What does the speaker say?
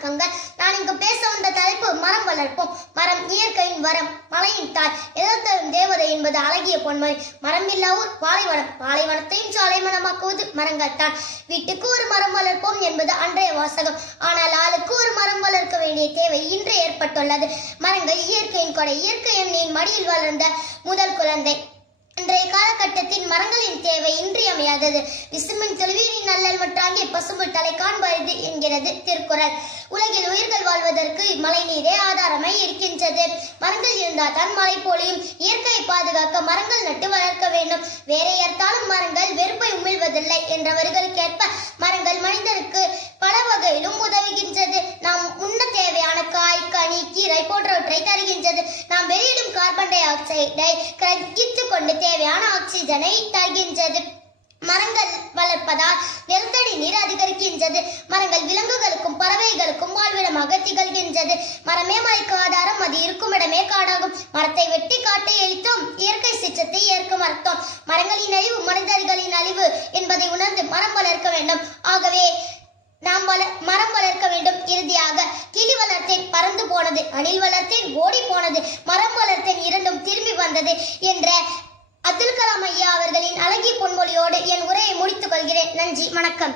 வணக்கங்கள். நான் இங்கு பேச வந்த தலைப்பு மரம் வளர்ப்போம். மரம் இயற்கையின் வரம், மலையின் தாய், எதிர்த்தரும் தேவதை என்பது அழகிய பொன்மொழி. மரம் இல்லா ஊர் பாலைவனம், பாலைவனத்தையும் சாலைவனமாக்குவது மரங்கள் தான். வீட்டுக்கு ஒரு மரம் வளர்ப்போம் என்பது அன்றைய வாசகம். ஆனால் ஆளுக்கு ஒரு மரம் வளர்க்க வேண்டிய தேவை இன்று ஏற்பட்டுள்ளது. மரங்கள் இயற்கையின் கொடை. இயற்கை எண்ணின் மடியில் வளர்ந்த முதல் குழந்தை. இன்றைய காலகட்டத்தின் மரங்களின் தேவை இன்றியமையாதது. விசும்பின் தொழுவீரின் நல்லல் மற்றாகிய பசும்புல் தலை காண்பது என்கிறது திருக்குறள். உலகில் உயிர்கள் வாழ்வதற்கு மழை நீரே ஆதாரமாய் இருக்கின்றது. மரங்கள் இருந்தால் தான் மழை பொழியும். இயற்கையை பாதுகாக்க மரங்கள் நட்டு வளர்க்க வேண்டும். வேற ஏற்றாலும் மரங்கள் வெறுப்பை உமிழ்வதில்லை என்றவர்களுக்கேற்ப மரங்கள் மனிதனுக்கு பல வகையிலும் உதவுகின்றது. நாம் உண்ண தேவையான காய், கனி, கீரை போன்றவற்றை தருகின்றது. நாம் வெளியிடும் கார்பன் டை ஆக்சைடை கிரகித்துக் கொண்டு தேவையான ஆக்சிஜனை தருகின்றது. மரங்கள் வளர்ப்பதால் நிலத்தடி நீர் அதிகரிக்கின்றது. மரங்கள் விலங்குகளுக்கும் பறவைகளுக்கும் வாழ்விடமாக திகழ்கின்றது. மரமே மலைக்கு ஆதாரம், அது இருக்கும் இடமே காடாகும். மரத்தை வெட்டி காட்டை எரித்தோம், இயற்கை சீற்றத்தை ஏற்க மறுத்தோம். மரங்களின் அழிவு மனிதர்களின் அழிவு என்பதை உணர்ந்து மரம் வளர்க்க வேண்டும். ஆகவே நாம் மரம் வளர்க்க வேண்டும். இறுதியாக, கிளி வளர்த்தேன் பறந்து போனது, அணில் வளர்த்தேன் ஓடி போனது, மரம் வளர்த்தேன் இரண்டும் திரும்பி வந்தது என்ற அப்துல் கலாம் ஐயா அவர்களின் அழகிய பொன்மொழியோடு என் உரையை முடித்துக் கொள்கிறேன். நன்றி, வணக்கம்.